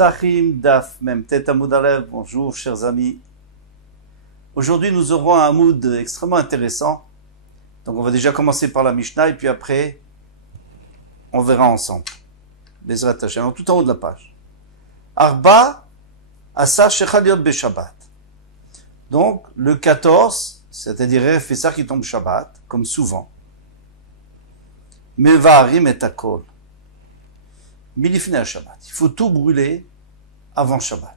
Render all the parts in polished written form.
Pesachim Daf Mem Tet Amoud Alev. Bonjour chers amis. Aujourd'hui nous aurons un Amoud extrêmement intéressant. Donc on va déjà commencer par la Mishnah et puis après on verra ensemble. Bezrat Hashem, tout en haut de la page. Arba Asa Shechad Yot Beshabbat. Donc le 14, c'est-à-dire Erev Pessah qui tombe Shabbat, comme souvent. Mevarim et Akol. Milifne à Shabbat. Il faut tout brûler avant Shabbat.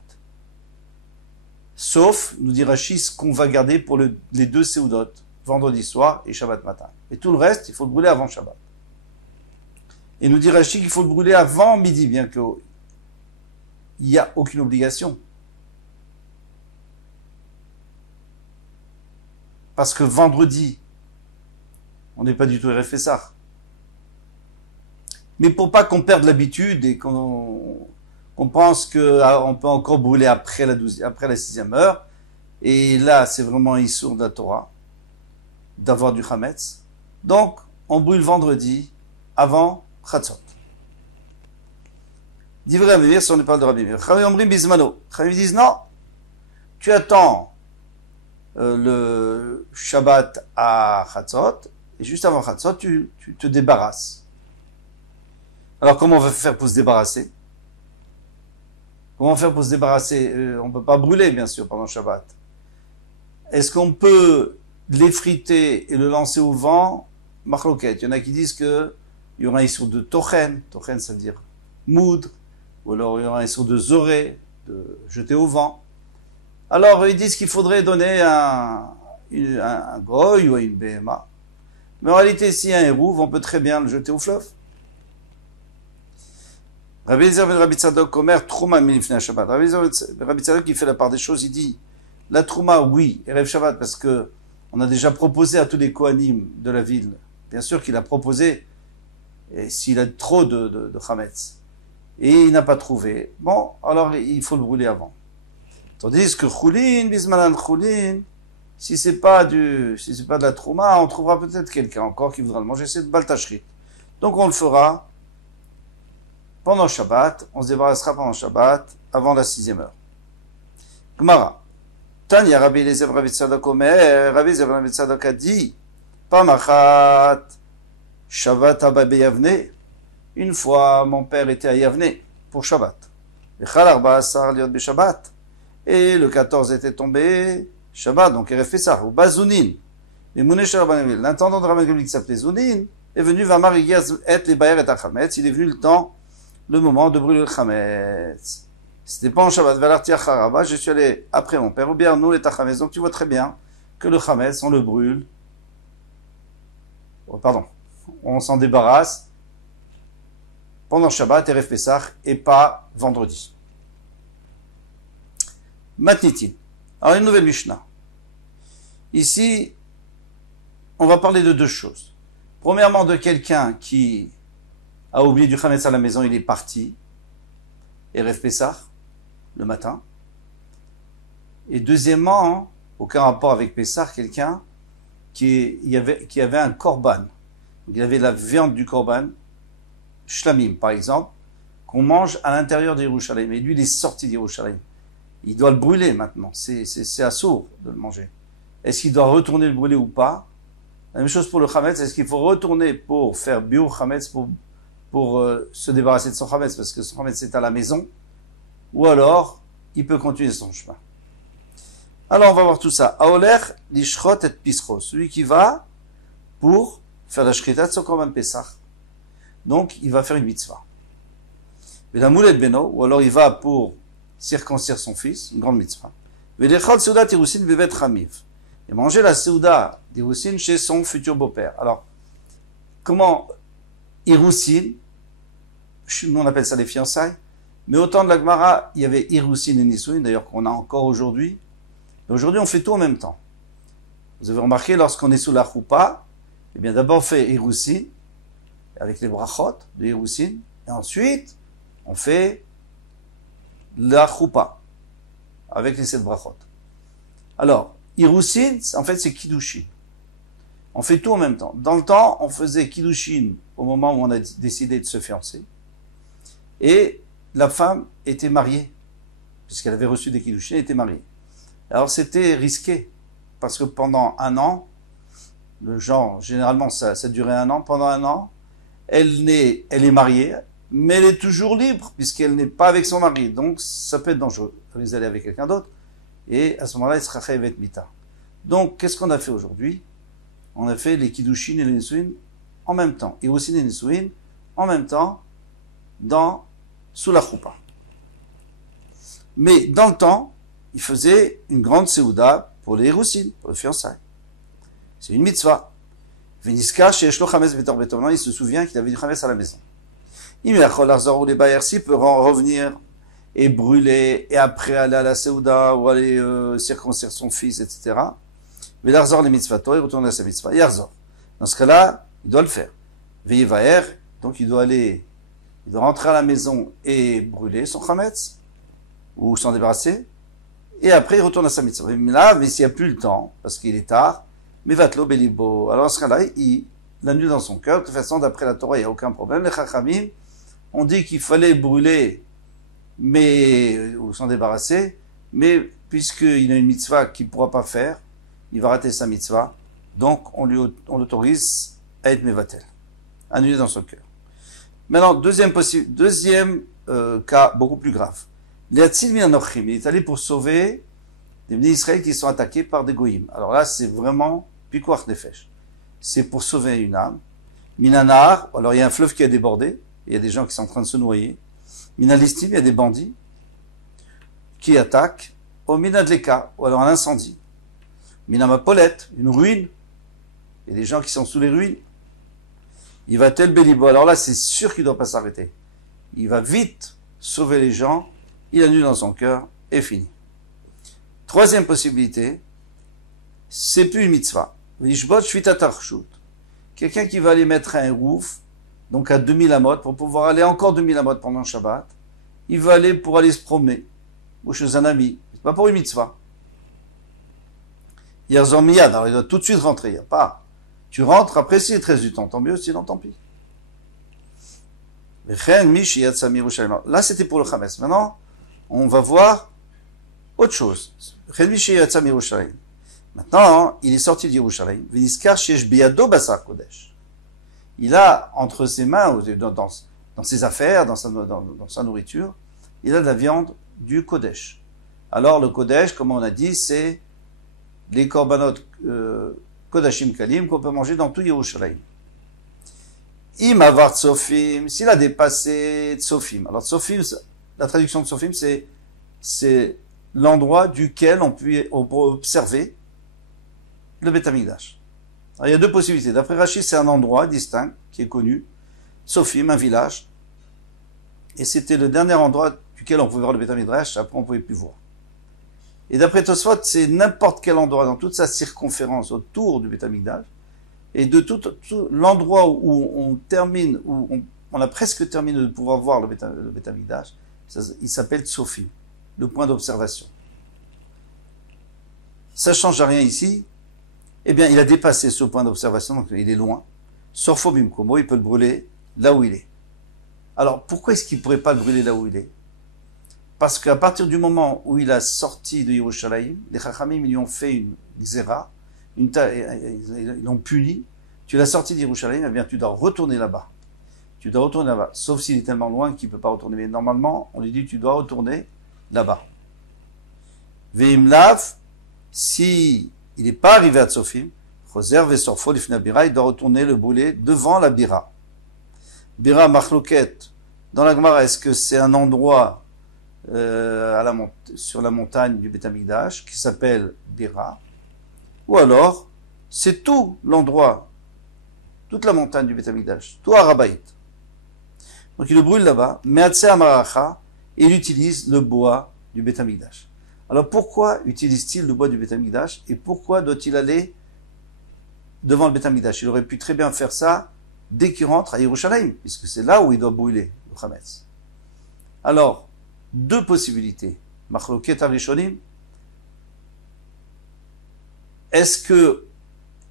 Sauf, nous dit Rashi, ce qu'on va garder pour les deux Seudot, vendredi soir et Shabbat matin. Et tout le reste, il faut le brûler avant Shabbat. Et nous dit Rashi qu'il faut le brûler avant midi, bien qu'il n'y a aucune obligation. Parce que vendredi, on n'est pas du tout Erev Pessah. Mais pour pas qu'on perde l'habitude et qu'on pense qu'on peut encore brûler après la 6e heure, et là c'est vraiment Issour de la Torah d'avoir du Chametz. Donc on brûle vendredi avant Chatzot. Divrei Amir, si on ne parle de Rabbi Meir. Chachamim Omrim Bizmano. Chachamim disent non, tu attends le Shabbat à Chatzot, et juste avant Chatzot, tu te débarrasses. Alors comment on va faire pour se débarrasser? Comment faire pour se débarrasser? On ne peut pas brûler, bien sûr, pendant Shabbat. Est-ce qu'on peut l'effriter et le lancer au vent? Machloket. Il y en a qui disent qu'il y aura un issur de tochen. Tochen, ça veut dire moudre. Ou alors il y aura un issur de zoré, de jeter au vent. Alors ils disent qu'il faudrait donner un goy ou une BMA. Mais en réalité, si un hérouve, on peut très bien le jeter au fleuve. Rabbi Eliezer ben Rabbi Tzadok Omer Trouma Milifnei Shabbat. Rabbi Tzadok qui fait la part des choses, il dit la Trouma, oui, Erev Shabbat, parce que on a déjà proposé à tous les Kohanim de la ville, bien sûr qu'il a proposé, et s'il a trop de Chametz, et il n'a pas trouvé, bon, alors il faut le brûler avant. Tandis que Choulin, Bismalan Choulin, si c'est pas de la Trouma, on trouvera peut-être quelqu'un encore qui voudra le manger, c'est le Baltashrit. Donc on le fera pendant Shabbat, on se débarrassera pendant Shabbat, avant la 6e heure. Gemara. Tanya Rabbi Eliezer Rabbi Tzadok Omer, Rabbi Eliezer Rabbi Tzadok a dit, Pamachat, Shabbat Abba Yavne. Une fois, mon père était à Yavne, pour Shabbat. Echal Arba Asar Liot Beshabbat. Et le 14 était tombé, Shabbat, donc Erev Pessah, ou Bazounin. Et Mounesh Rabban Gamliel, l'intendant de Rabban Gamliel qui s'appelait Zounin, est venu, Vamar Igaz et les Bayer et Achametz, il est venu le moment de brûler le Chametz. C'était pas en Shabbat, Valartia Charaba, je suis allé après mon père, ou bien nous les Tachametz. Donc tu vois très bien que le Chametz, on le brûle. Oh, pardon. On s'en débarrasse pendant Shabbat, Erev Pessah, et pas vendredi. Matnitin. Alors une nouvelle Mishnah. Ici, on va parler de deux choses. Premièrement, de quelqu'un qui a oublié du Chametz à la maison, il est parti, Erev Pessah, le matin. Et deuxièmement, aucun rapport avec Pessah, quelqu'un qui avait un korban. Donc, il avait la viande du korban, shlamim par exemple, qu'on mange à l'intérieur d'Yerushalayim. Et lui, il est sorti d'Yerushalayim. Il doit le brûler maintenant. C'est assourd de le manger. Est-ce qu'il doit retourner le brûler ou pas? La même chose pour le Chametz. Est-ce qu'il faut retourner pour faire biur Chametz pour se débarrasser de son Chametz, parce que son Chametz est à la maison, ou alors, il peut continuer son chemin. Alors, on va voir tout ça. Aoler, lishrot et pisro. Celui qui va pour faire la shrita de son korban Pesach. Donc, il va faire une mitzvah. Et la moulet beno, ou alors il va pour circoncire son fils, une grande mitzvah. Velechal seudat irusin bevet chamiv. Et manger la seuda d'irusin chez son futur beau-père. Alors, comment irusin, nous on appelle ça les fiançailles, mais au temps de la Gemara, il y avait Irusin et Nisuin, d'ailleurs qu'on a encore aujourd'hui. Aujourd'hui, on fait tout en même temps. Vous avez remarqué, lorsqu'on est sous la choupa, eh bien d'abord on fait Irusin, avec les brachot de Irusin, et ensuite on fait la choupa, avec les 7 brachot. Alors, Irusin, en fait c'est Kiddushin. On fait tout en même temps. Dans le temps, on faisait Kiddushin au moment où on a décidé de se fiancer. Et la femme était mariée, puisqu'elle avait reçu des kiddushin, elle était mariée. Alors c'était risqué, parce que pendant un an, le genre, généralement ça durait un an, pendant un an, elle est mariée, mais elle est toujours libre, puisqu'elle n'est pas avec son mari, donc ça peut être dangereux. Elle risque d'aller avec quelqu'un d'autre, et à ce moment-là, elle sera chayavet mita. Donc, qu'est-ce qu'on a fait aujourd'hui? On a fait les kiddushin et les nisuin en même temps, et aussi les nisuin en même temps, sous la choupa. Mais dans le temps, il faisait une grande seouda pour les Héroussines, pour les fiançailles. C'est une mitzvah. Veniska chez Eshlo Chametz Betor Betor. Il se souvient qu'il avait du Chametz à la maison. Il ou les Bayersi peut revenir et brûler, et après aller à la seouda, ou aller circoncire son fils, etc. Mais l'arzor les mitzvato, il retourne à sa mitzvah. Yarzor. Dans ce cas-là, il doit le faire. Veillez Vaher, donc il doit rentrer à la maison et brûler son Chametz, ou s'en débarrasser, et après il retourne à sa mitzvah. Mais là, mais s'il n'y a plus le temps, parce qu'il est tard, mais vatlo belibo. Alors, dans ce cas-là, il l'annule dans son cœur. De toute façon, d'après la Torah, il n'y a aucun problème. Les chachamim ont dit qu'il fallait brûler, ou s'en débarrasser, mais puisqu'il a une mitzvah qu'il ne pourra pas faire, il va rater sa mitzvah. Donc, on l'autorise à être mevatel, annulé dans son cœur. Maintenant, deuxième cas beaucoup plus grave. Il est allé pour sauver des bénis Israël qui sont attaqués par des goïms. Alors là, c'est vraiment pikuach nefesh. C'est pour sauver une âme. Minanar, alors il y a un fleuve qui a débordé, il y a des gens qui sont en train de se noyer. Minalistim, il y a des bandits qui attaquent. Au minadleka, ou alors un incendie. Minamapolet, une ruine. Il y a des gens qui sont sous les ruines. Il va tel bélibo. Alors là, c'est sûr qu'il ne doit pas s'arrêter. Il va vite sauver les gens. Il annule dans son cœur et fini. Troisième possibilité, c'est plus une mitzvah. Quelqu'un qui va aller mettre un rouf, donc à 2000 amot, pour pouvoir aller encore 2000 amot pendant le Shabbat, il va aller pour aller se promener, ou chez un ami. C'est pas pour une mitzvah. Yerzor miyad, alors il doit tout de suite rentrer. Il n'y a pas. Tu rentres, après s'il est très du temps, tant mieux, sinon tant pis. Là, c'était pour le Chametz. Maintenant, on va voir autre chose. Maintenant, il est sorti d'Yerushalayim. Il a entre ses mains, dans ses affaires, dans sa nourriture, il a de la viande du Kodesh. Alors le Kodesh, comme on a dit, c'est les korbanot Kodashim Kalim qu'on peut manger dans tout Yerushalayim. Im avar tsofim, s'il a dépassé tsofim. Alors tsofim, la traduction de tsofim, c'est l'endroit duquel on peut observer le Beth Amikdash. Alors, il y a deux possibilités. D'après Rashi, c'est un endroit distinct qui est connu, Tsofim, un village, et c'était le dernier endroit duquel on pouvait voir le Beth Amikdash. Après on ne pouvait plus voir. Et d'après Tosfot, c'est n'importe quel endroit dans toute sa circonférence autour du Beth Amikdash, et de tout l'endroit où on termine, où on a presque terminé de pouvoir voir le Beth Amikdash, il s'appelle Tsofim, le point d'observation. Ça ne change rien ici. Eh bien, il a dépassé ce point d'observation, donc il est loin. Sorphobim Komo, il peut le brûler là où il est. Alors, pourquoi est-ce qu'il ne pourrait pas le brûler là où il est? Parce qu'à partir du moment où il a sorti de Yerushalayim, les Chachamim lui ont fait une xéra, ils l'ont puni. Tu l'as sorti d'Yerushalayim, eh bien, tu dois retourner là-bas. Tu dois retourner là-bas. Sauf s'il est tellement loin qu'il ne peut pas retourner. Mais normalement, on lui dit, tu dois retourner là-bas. Veimlav, si il n'est pas arrivé à Tsofim, Choser Vesorfo Lifna Bira, il doit retourner le brûler devant la Bira. Bira Machloket, dans la Gemara, est-ce que c'est un endroit sur la montagne du Beth Amikdash qui s'appelle Bira, ou alors c'est tout l'endroit, toute la montagne du Beth Amikdash, tout Arabaït. Donc il le brûle là-bas, Meatse Amaracha, et il utilise le bois du Beth Amikdash. Alors pourquoi utilise-t-il le bois du Beth Amikdash et pourquoi doit-il aller devant le Beth Amikdash? Il aurait pu très bien faire ça dès qu'il rentre à Yerushalayim, puisque c'est là où il doit brûler le Chametz. Alors, deux possibilités. Machloket Arishonim. Est-ce que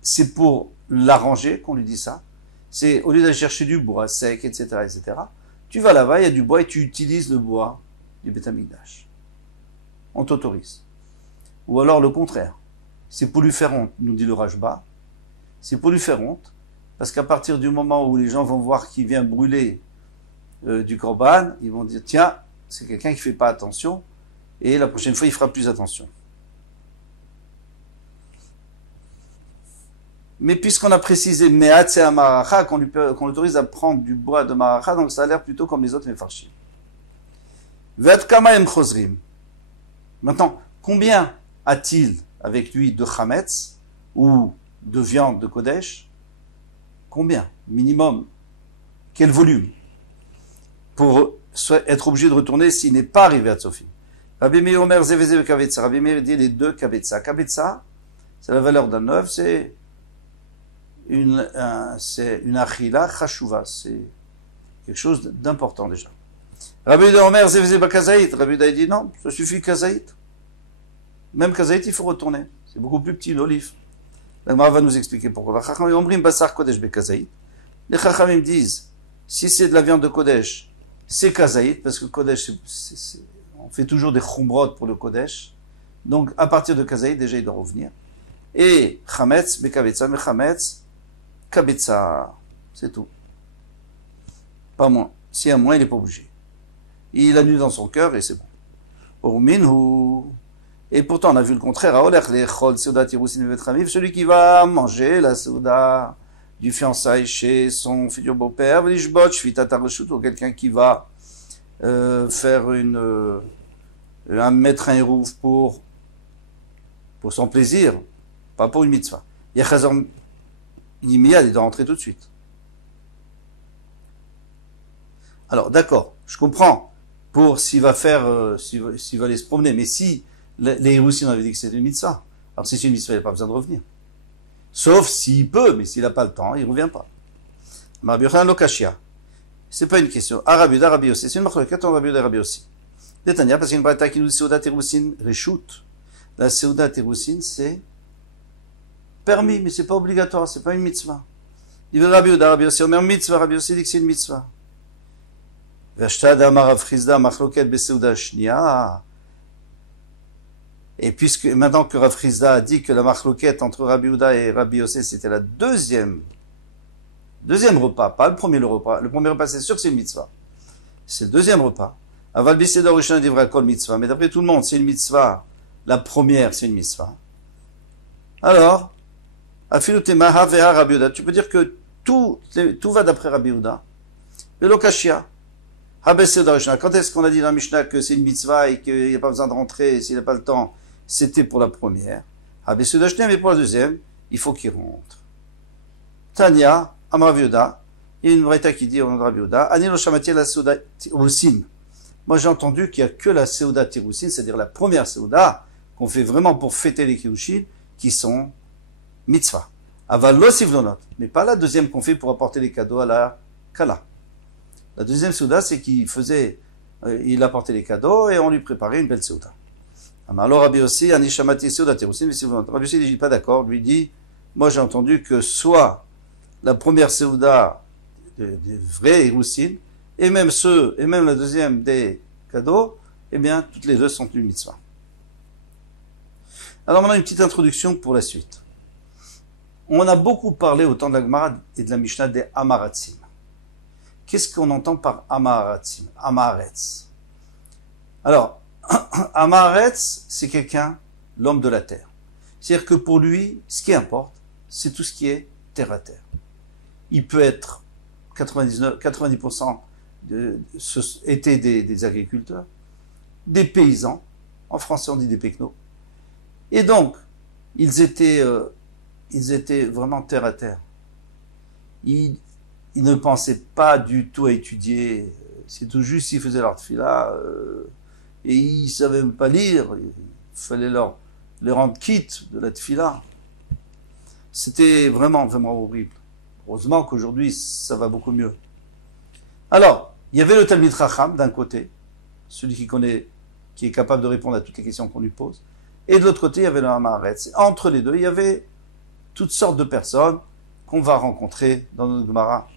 c'est pour l'arranger qu'on lui dit ça? C'est au lieu d'aller chercher du bois sec, etc., etc., Tu vas là-bas, il y a du bois et tu utilises le bois du Beth Amikdash. On t'autorise. Ou alors le contraire. C'est pour lui faire honte, nous dit le Rajba. C'est pour lui faire honte, parce qu'à partir du moment où les gens vont voir qu'il vient brûler du korban, ils vont dire, tiens, c'est quelqu'un qui ne fait pas attention, et la prochaine fois, il fera plus attention. Mais puisqu'on a précisé Me'atse Amaracha, qu'on l'autorise à prendre du bois de Maracha, donc ça a l'air plutôt comme les autres Mefarshim. Vet kama em chosrim. Maintenant, combien a-t-il avec lui de chametz ou de viande de Kodesh? Combien? Minimum. Quel volume? Pour être obligé de retourner s'il n'est pas arrivé à Tsofi. Rabbi Meir Omer Zeveze Kabetza. Rabbi Meir dit les deux Kabetza. Kabetza, c'est la valeur d'un œuf, c'est une achila chashuva. C'est quelque chose d'important déjà. Rabbi Omer Zeveze Bakazaït. Rabbi Omer dit non, ça suffit Kazaït. Même Kazaït, il faut retourner. C'est beaucoup plus petit, l'olive. La Gemara va nous expliquer pourquoi. Les Chachamim disent, si c'est de la viande de Kodesh, c'est Kazaït, parce que Kodesh, on fait toujours des chumbrot pour le Kodesh. Donc, à partir de Kazaït, déjà, il doit revenir. Et Chametz, Bekabetza, mais Chametz, Kabetza, c'est tout. Pas moins. Si à moins, il n'est pas obligé. Il a nu dans son cœur et c'est bon. Orminhu. Et pourtant, on a vu le contraire. Celui qui va manger la souda du fiançailles chez son futur beau-père, ou quelqu'un qui va faire mettre un hérouf pour son plaisir, pas pour une mitzvah. Il doit rentrer tout de suite. Alors, d'accord, je comprends, pour s'il va faire, s'il va aller se promener, mais si les Héroussin, on avait dit que c'était une mitzvah. Alors si c'est une mitzvah, il n'a pas besoin de revenir. Sauf s'il peut, mais s'il n'a pas le temps, il ne revient pas. Marbiohan Lokashia. C'est pas une question. Arabiuda, Rabbi aussi. C'est une marque de Arabiuda, Rabbi aussi. Détania, parce qu'il y a une braïta qui nous dit Seudat Héroussin Reshut. La Seudat Héroussin, c'est permis, mais c'est pas obligatoire, c'est pas une mitzvah. Il veut Rabbiuda, Rabbi aussi. On met en mitzvah, Rabbi aussi dit que c'est une mitzvah. Vashtad Amar Afrizda, Machloket Beseuda Shnia. Et puisque maintenant que Rav Chizda a dit que la marloquette entre Rabbi Yehuda et Rabbi Yossé c'était la deuxième repas, pas le premier repas. Le premier repas c'est sûr que c'est une mitzvah. C'est le deuxième repas. Aval Bisedor Rishon Divra Kol mitzvah. Mais d'après tout le monde c'est une mitzvah. La première c'est une mitzvah. Alors, Afilutema Haveha Rabbi Yehuda. Tu peux dire que tout va d'après Rabbi Yehuda. Le Lokashia. Quand est-ce qu'on a dit dans la Mishnah que c'est une mitzvah et qu'il n'y a pas besoin de rentrer s'il n'a pas le temps? C'était pour la première. Mais pour la deuxième, il faut qu'il rentre. Tania, Amar Yehuda, il y a une braïta qui dit au nom de Rabbi Yehuda, Anilo Shamati la Seuda Tirousin. Moi j'ai entendu qu'il n'y a que la Seuda Tirousin, c'est-à-dire la première Seuda qu'on fait vraiment pour fêter les Kiddushin, qui sont mitzvah. Aval lo sivlonot, mais pas la deuxième qu'on fait pour apporter les cadeaux à la Kala. La deuxième Seuda, c'est il apportait les cadeaux et on lui préparait une belle Seuda. Alors Rabbi aussi, Anishamati Seuda Tirousin, mais si vous Rabbi aussi n'est pas d'accord, lui dit, moi j'ai entendu que soit la première Seuda des vrais Héroussin, et même la deuxième des cadeaux, eh bien, toutes les deux sont une mitzvah. Alors maintenant, une petite introduction pour la suite. On a beaucoup parlé au temps de la Gemara et de la Mishnah des Amaratzim. Qu'est-ce qu'on entend par Amaratzim? Amaretz. Alors, Amaretz, c'est quelqu'un, l'homme de la terre. C'est-à-dire que pour lui, ce qui importe, c'est tout ce qui est terre à terre. Il peut être 90% étaient des agriculteurs, des paysans, en français on dit des pecnos, et donc, ils étaient vraiment terre à terre. Ils ne pensaient pas du tout à étudier, c'est tout juste s'ils faisaient leur tefila, et ils ne savaient même pas lire, il fallait les rendre quitte de la tefila. C'était vraiment, vraiment horrible. Heureusement qu'aujourd'hui, ça va beaucoup mieux. Alors, il y avait le Talmid Chacham d'un côté, celui qui est capable de répondre à toutes les questions qu'on lui pose, et de l'autre côté, il y avait le Hamaretz. Entre les deux, il y avait toutes sortes de personnes qu'on va rencontrer dans notre Gemara,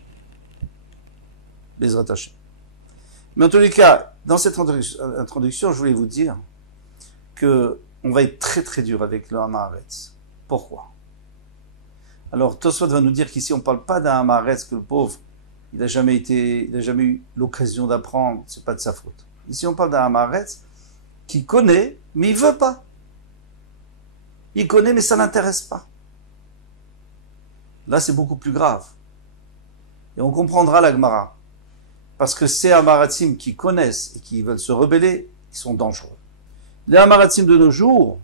Bezrat Hashem. Mais en tous les cas, dans cette introduction, je voulais vous dire que on va être très très dur avec le Hamaretz. Pourquoi? Alors, Tosfot va nous dire qu'ici, on ne parle pas d'un Hamaretz que le pauvre, il n'a jamais eu l'occasion d'apprendre, c'est pas de sa faute. Ici, on parle d'un Hamaretz qui connaît, mais il veut pas. Il connaît, mais ça l'intéresse pas. Là, c'est beaucoup plus grave. Et on comprendra la Gemara. Parce que ces Hamaratzim qui connaissent et qui veulent se rebeller, ils sont dangereux. Les Hamaratzim de nos jours,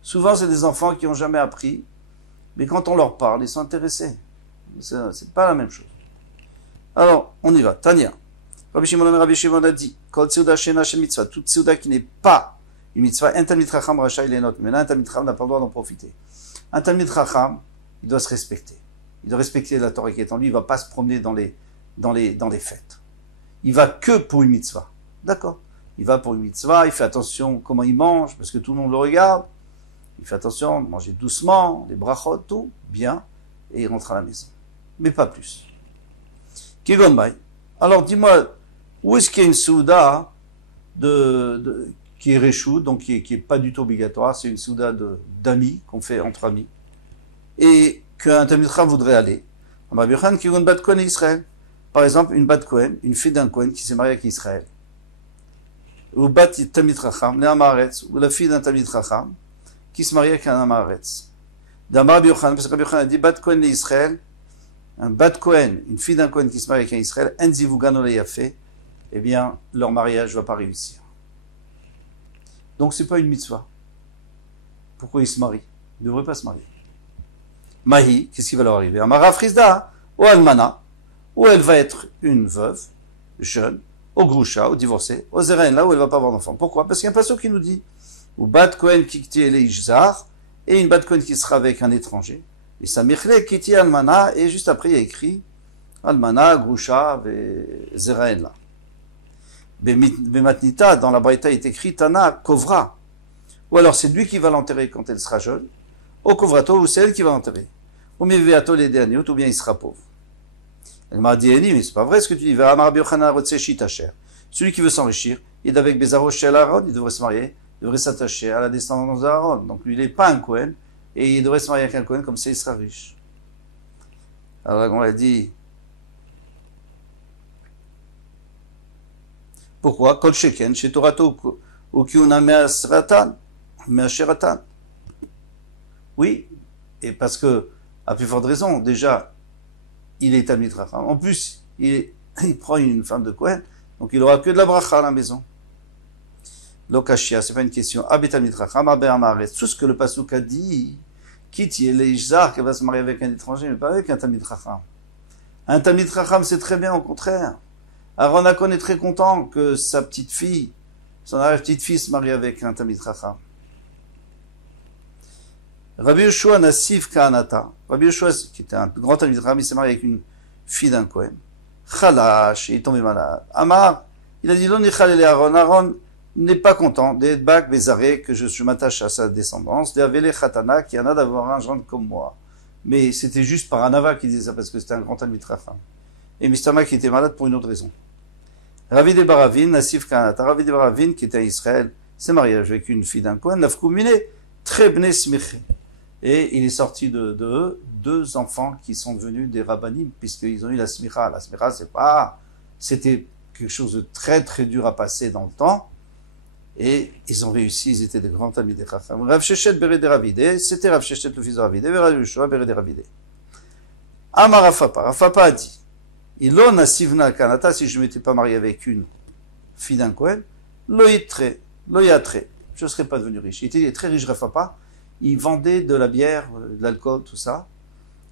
souvent, c'est des enfants qui n'ont jamais appris, mais quand on leur parle, ils sont intéressés. C'est pas la même chose. Alors, on y va. Tania. Rabbi Shimon a dit, Kol Tseuda Shena Shel Mitzvah, toute Tseuda qui n'est pas une mitzvah, un Talmid Chacham Rachaï Lenot. Mais là, un Talmid Chacham n'a pas le droit d'en profiter. Un Talmid Chacham, il doit se respecter. Il doit respecter la Torah qui est en lui, il ne va pas se promener dans les fêtes. Il va que pour une mitzvah. D'accord. Il va pour une mitzvah, il fait attention comment il mange, parce que tout le monde le regarde. Il fait attention, manger doucement, les brachot, tout, bien, et il rentre à la maison. Mais pas plus. Kigonbay. Alors dis-moi, où est-ce qu'il y a une souda qui est réchou, donc qui est pas du tout obligatoire, c'est une souda d'amis, qu'on fait entre amis, et qu'un Talmid Chacham voudrait aller. Israël. Par exemple, une bat Kohen, une fille d'un Kohen qui s'est mariée avec Israël. Ou bat Talmid Chacham, le Hamaretz, ou la fille d'un Talmid Chacham, qui se marie avec un Hamaretz. D'Amar Biochanan, parce que Rabbi Yochanan a dit bat Kohen l'Israël, un bat Kohen, une fille d'un Kohen qui se marie avec un Israël, Enzivugano le Yafé, eh bien, leur mariage ne va pas réussir. Donc, c'est pas une mitzvah. Pourquoi ils se marient? Ils ne devraient pas se marier. Mahi, qu'est-ce qui va leur arriver? Amara Frisda, ou Almana, où elle va être une veuve, jeune, au Groucha, au divorcé, au Zeren, là où elle va pas avoir d'enfant. Pourquoi? Parce qu'il y a un passage qui nous dit, ou Bat Kohen Kikti ele Ishzar, et une Bat Kohen qui sera avec un étranger. Et ça Michle Kiti Almana, et juste après il y a écrit, Almana, Groucha, Zeren, là. Bematnita, dans la Braïta, il est écrit, Tana, Kovra. Ou alors c'est lui qui va l'enterrer quand elle sera jeune, au Kovrato, ou c'est elle qui va l'enterrer. Ou Miveato les derniers, ou bien il sera pauvre. Elle m'a dit, mais c'est pas vrai ce que tu dis. Celui qui veut s'enrichir, il est avec Bézaro chez Aaron, il devrait se marier, il devrait s'attacher à la descendance d'Aaron. Donc lui, il n'est pas un Kohen, et il devrait se marier avec un Kohen, comme ça il sera riche. Alors on a dit, pourquoi? Kol Sheken, chez Torato, ou Kiuna Measratan, Measheratan. Oui, et parce que, à plus forte raison, déjà, il est Talmid Chacham. En plus, il prend une femme de Kohen, donc il aura que de la bracha à la maison. Lokashia, c'est pas une question. Abé Talmid Chacham, Abé Hamaretz. Tout ce que le Pasuk a dit, Kiti et Ishzar, qu'elle va se marier avec un étranger, mais pas avec un Talmid Chacham. Un Talmid Chacham, c'est très bien, au contraire. Aaron Akon est très content que sa petite fille, son arrière-petite-fille se marie avec un Talmid Chacham. Rabbi Yoshua Nassif Kahanata. Rabbi Yoshua, qui était un grand Talmid Chacham, il s'est marié avec une fille d'un Kohen. Chalash, il est tombé malade. Amar, il a dit, l'on est Aaron. Aaron n'est pas content d'être bak bezaré, que je m'attache à sa descendance, d'Avele Khatana, qui en a d'avoir un gendre comme moi. Mais c'était juste par Anava qui disait ça, parce que c'était un grand Talmid Chacham. Et Mistama qui était malade pour une autre raison. Ravi de Baravin, Nassif Kahanata. Ravi de Baravin, qui était à Israël, s'est marié avec une fille d'un Kohen, Nafkoumine, très bne smiché. Et il est sorti de eux 2 enfants qui sont devenus des rabbanim, puisqu'ils ont eu la smicha. La smicha, c'était quelque chose de très très dur à passer dans le temps. Et ils ont réussi, ils étaient des grands Talmidei Chacham. Rav Sheshet Bered Ravide, c'était Rav Sheshet le fils de Ravide, et Rav Yoshua Bered Ravide. Amar Rafapa, Rafapa a dit, Ilo Nasivna Kanata, si je ne m'étais pas marié avec une fille d'un Kohen, lo yatre, je ne serais pas devenu riche. Il était très riche, Rafapa. Il vendait de la bière, de l'alcool, tout ça,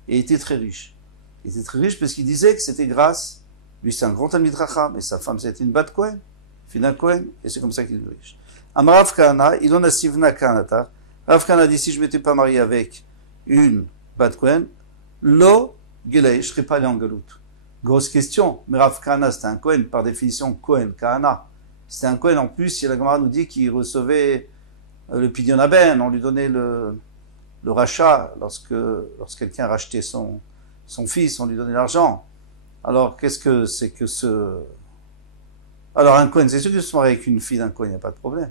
et il était très riche. Il était très riche parce qu'il disait que c'était grâce, lui c'est un grand Talmid Chacham, et sa femme c'était une bat Kohen, fille d'un Kohen, et c'est comme ça qu'il est riche. Amar Rav Kahana, il en a sivna Kanata. Rav Kahana dit, si je ne m'étais pas marié avec une bat Kohen, lo gelei, je ne serais pas allé en galoute. Grosse question, mais Rav Kahana c'était un Kohen, par définition Kohen, Kahana. C'était un Kohen en plus, la Gemara nous dit qu'il recevait le Pidyon Aben, on lui donnait le rachat, lorsque quelqu'un rachetait son fils, on lui donnait l'argent. Alors, qu'est-ce que c'est que Alors un Kohen, c'est sûr que se marier avec une fille d'un Kohen, il n'y a pas de problème.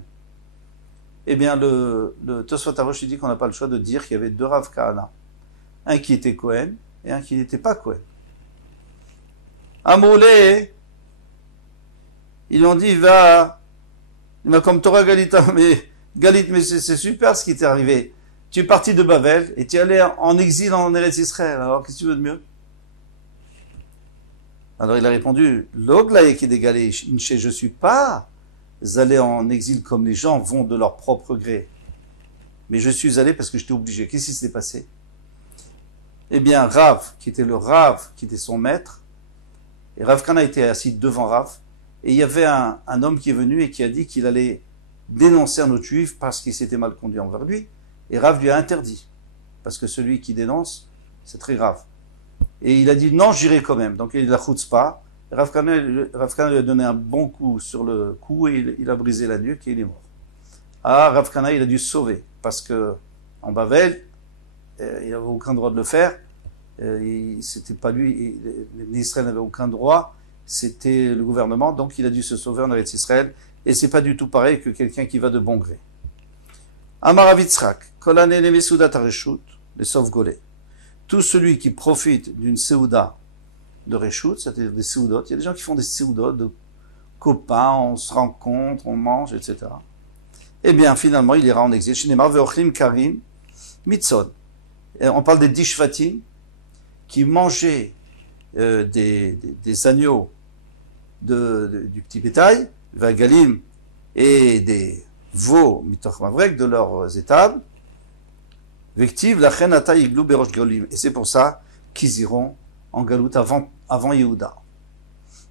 Eh bien, le Tosfot Arosh, il dit qu'on n'a pas le choix de dire qu'il y avait deux Rav Kahana. Un qui était Kohen et un qui n'était pas Kohen. Amoulé, ils lui ont dit, va, il m'a comme Torah Galita, mais Galit, mais c'est super ce qui t'est arrivé. Tu es parti de Babel et tu es allé en exil en Eretz Israël. Alors, qu'est-ce que tu veux de mieux? Alors, il a répondu, l'Oglaï qui est dégalé, je suis pas allé en exil comme les gens vont de leur propre gré. Mais je suis allé parce que j'étais obligé. Qu'est-ce qui s'est passé? Eh bien, Rav, qui était le Rav, qui était son maître, et Rav Kana était assis devant Rav, et il y avait un homme qui est venu et qui a dit qu'il allait dénoncer un autre juif parce qu'il s'était mal conduit envers lui, et Rav lui a interdit, parce que celui qui dénonce, c'est très grave. Et il a dit non, j'irai quand même. Donc il a chutzpah. Rav Kana lui a donné un bon coup sur le cou et il a brisé la nuque et il est mort. Ah, Rav Kana, il a dû se sauver parce que en Bavel, il n'avait aucun droit de le faire. C'était pas lui. L'Israël n'avait aucun droit. C'était le gouvernement. Donc il a dû se sauver en Eretz Israël. Et c'est pas du tout pareil que quelqu'un qui va de bon gré. Amar Avitzrak, Kolane le Mesoudat Areshut, les Sov-Golé. Tout celui qui profite d'une Seouda de Reshut, c'est-à-dire des Seoudot, il y a des gens qui font des Seoudot de copains, on se rencontre, on mange, etc. Eh bien, finalement, il ira en exil. Shinemar ve'ochlim karim mitzod. On parle des dishvatim qui mangeaient des agneaux du petit bétail, vagalim, et des veaux mitoch mavrek de leurs étables. Vectiv la chen ata iglou berosh galim. Et c'est pour ça qu'ils iront en galout avant Yehuda.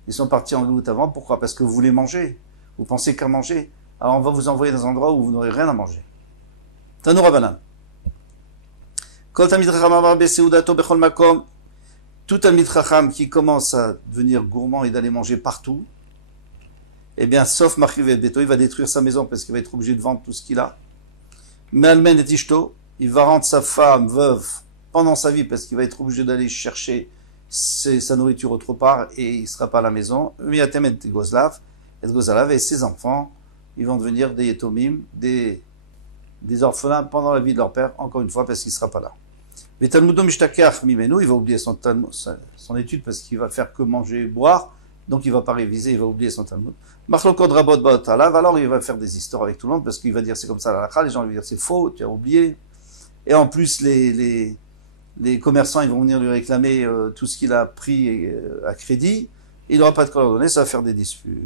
Ils sont partis en galout avant. Pourquoi? Parce que vous voulez manger. Vous pensez qu'à manger. Alors on va vous envoyer dans un endroit où vous n'aurez rien à manger. Tanou Rabanan. Kol tamid chacham amar beseudato bechol makom. Tout tamid chacham qui commence à devenir gourmand et d'aller manger partout, eh bien, sauf Marchivet Beto, il va détruire sa maison parce qu'il va être obligé de vendre tout ce qu'il a. Me'almen et Ishto, il va rendre sa femme veuve pendant sa vie parce qu'il va être obligé d'aller chercher sa nourriture autre part et il ne sera pas à la maison. Miatem et Gozlav, et ses enfants, ils vont devenir des yetomim, des orphelins pendant la vie de leur père, encore une fois, parce qu'il ne sera pas là. Mais Talmudom Ishtakeach Mimenu, il va oublier son étude parce qu'il va faire que manger et boire, donc il ne va pas réviser, il va oublier son Talmud. Machlokod Rabot Baotalav, alors il va faire des histoires avec tout le monde parce qu'il va dire c'est comme ça la halakha, les gens vont lui dire c'est faux, tu as oublié. Et en plus, les commerçants, ils vont venir lui réclamer tout ce qu'il a pris à crédit. Il n'aura pas de quoi leur donner, ça va faire des disputes.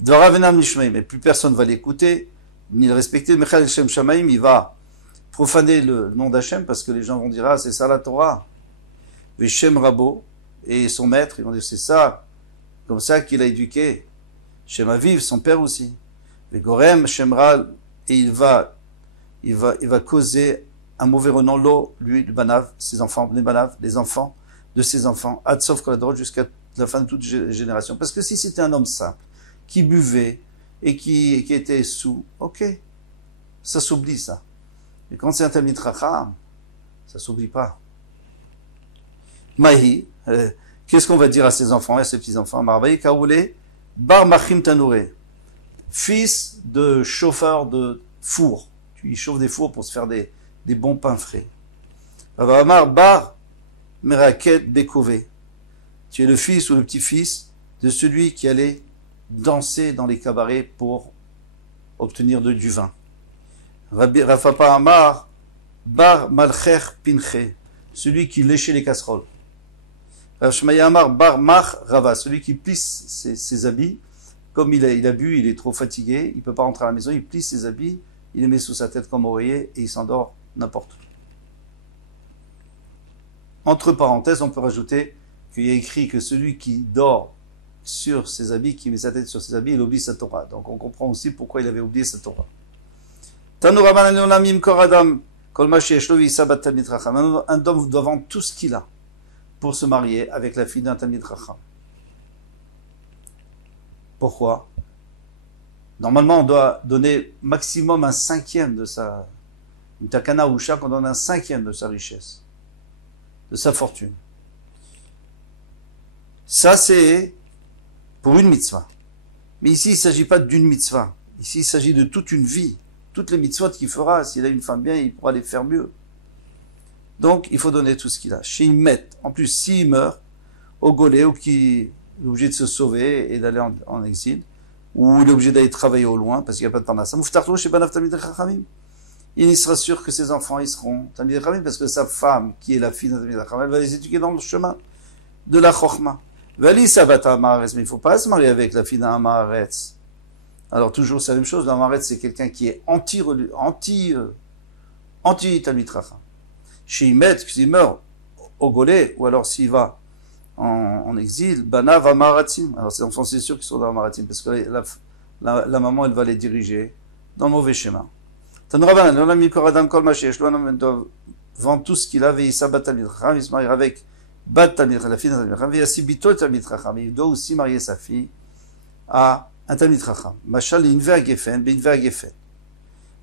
Dvaravenam Nishmaim, mais plus personne ne va l'écouter, ni le respecter. Mechal Shem Shamaim, il va profaner le nom d'Hachem parce que les gens vont dire ah, c'est ça la Torah. Veshem Rabo, et son maître, ils vont dire c'est ça, comme ça qu'il a éduqué. Shem Aviv, son père aussi. Vegorem Shemral, et il va causer un mauvais renom, l'eau, lui, le Banav, ses enfants, les Banav, les enfants de ses enfants, Adsof Koladrot, jusqu'à la fin de toute génération. Parce que si c'était un homme simple, qui buvait et qui était sous, ok, ça s'oublie ça. Mais quand c'est un Talmid Chacham, ça s'oublie pas. Mahi, qu'est-ce qu'on va dire à ses enfants et à ses petits-enfants? Marbaï Kaoulé, Bar Machim Tanouré, fils de chauffeur de four. Il chauffe des fours pour se faire des bons pains frais. Amar Bar Meraket Bekové, tu es le fils ou le petit-fils de celui qui allait danser dans les cabarets pour obtenir du vin. Rafapa Amar Bar Malcher Pinche, celui qui léchait les casseroles. Rashmaya Amar Bar Mach Rava, celui qui plisse ses habits. Comme il a bu, il est trop fatigué, il ne peut pas rentrer à la maison, il plisse ses habits, il les met sous sa tête comme oreiller et il s'endort n'importe où. Entre parenthèses, on peut rajouter qu'il y a écrit que celui qui dort sur ses habits, qui met sa tête sur ses habits, il oublie sa Torah. Donc on comprend aussi pourquoi il avait oublié sa Torah. Un homme doit vendre tout ce qu'il a pour se marier avec la fille d'un Talmid Chacham. Pourquoi? Normalement, on doit donner maximum un cinquième de sa... Une takana ou chaque, on donne un cinquième de sa richesse, de sa fortune. Ça, c'est pour une mitzvah. Mais ici, il ne s'agit pas d'une mitzvah. Ici, il s'agit de toute une vie. Toutes les mitzvot qu'il fera, s'il a une femme bien, il pourra les faire mieux. Donc, il faut donner tout ce qu'il a. Chez Met, en plus, s'il meurt, au Golé, ou qui est obligé de se sauver et d'aller en exil, ou il est obligé d'aller travailler au loin, parce qu'il n'y a pas de parnassa, Mouftarlo chez Banav Talmid Chachamim. Il sera sûr que ses enfants, ils seront Talmid Chachamim, parce que sa femme, qui est la fille de Talmid Chachamim, elle va les éduquer dans le chemin de la Chochma. Vali Sabata Amaretz, mais il ne faut pas se marier avec la fille d'un Amaretz. Alors toujours c'est la même chose, l'Amaretz c'est quelqu'un qui est anti Talmid Chacham. Chez Met, s'il meurt au Golé, ou alors s'il va en exil, Banav Amaratim. Alors ses enfants c'est sûr qu'ils sont dans Amaratim, parce que la maman elle va les diriger dans le mauvais chemin. Tanuravan, l'homme Mikor Adam Kol Mashiach, l'homme doit vendre tout ce qu'il a, et Bat Talmid Chacham, il se marie avec Bat Talmid Chacham, la fille de Talmid Chacham, et Asibito Talmid Chacham, il doit aussi marier sa fille à un Talmid Chacham. Machal Inver Gefen, Binver Gefen.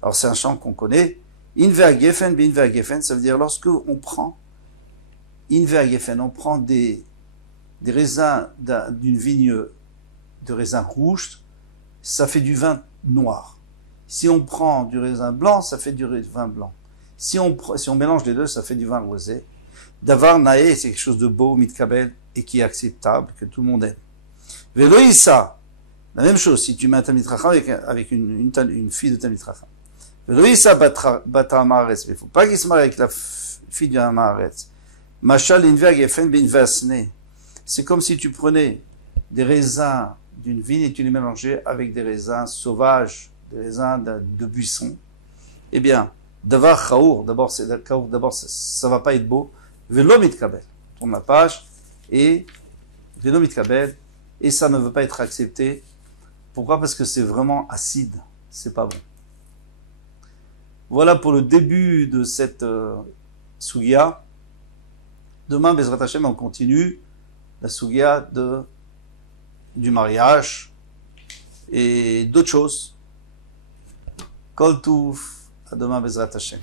Alors c'est un chant qu'on connaît. Inver Gefen, Binver Gefen, ça veut dire lorsque on prend Inver Gefen, on prend des raisins d'une vigne de raisin rouge, ça fait du vin noir. Si on prend du raisin blanc, ça fait du vin blanc. Si on mélange les deux, ça fait du vin rosé. Davar nae, c'est quelque chose de beau, mitkabel, et qui est acceptable, que tout le monde aime. Veloïsa, la même chose, si tu mets un Talmid Chacham avec une fille de Talmid Chacham. Veloïsa bata Amaretz, il ne faut pas qu'il se marie avec la fille d'un Amaretz. Machal inver gefen bin vasne. C'est comme si tu prenais des raisins d'une vigne et tu les mélangeais avec des raisins sauvages, des raisins de buisson. Eh bien, davar chaour, d'abord ça va pas être beau. Velo mitkabel. Tourne la page et velo mitkabel, et ça ne veut pas être accepté. Pourquoi? Parce que c'est vraiment acide, c'est pas bon. Voilà pour le début de cette Sugia. Demain, Bezrat Hashem, on continue la Sugia du mariage et d'autres choses. Kol Touf, à demain, Bezrat Hashem.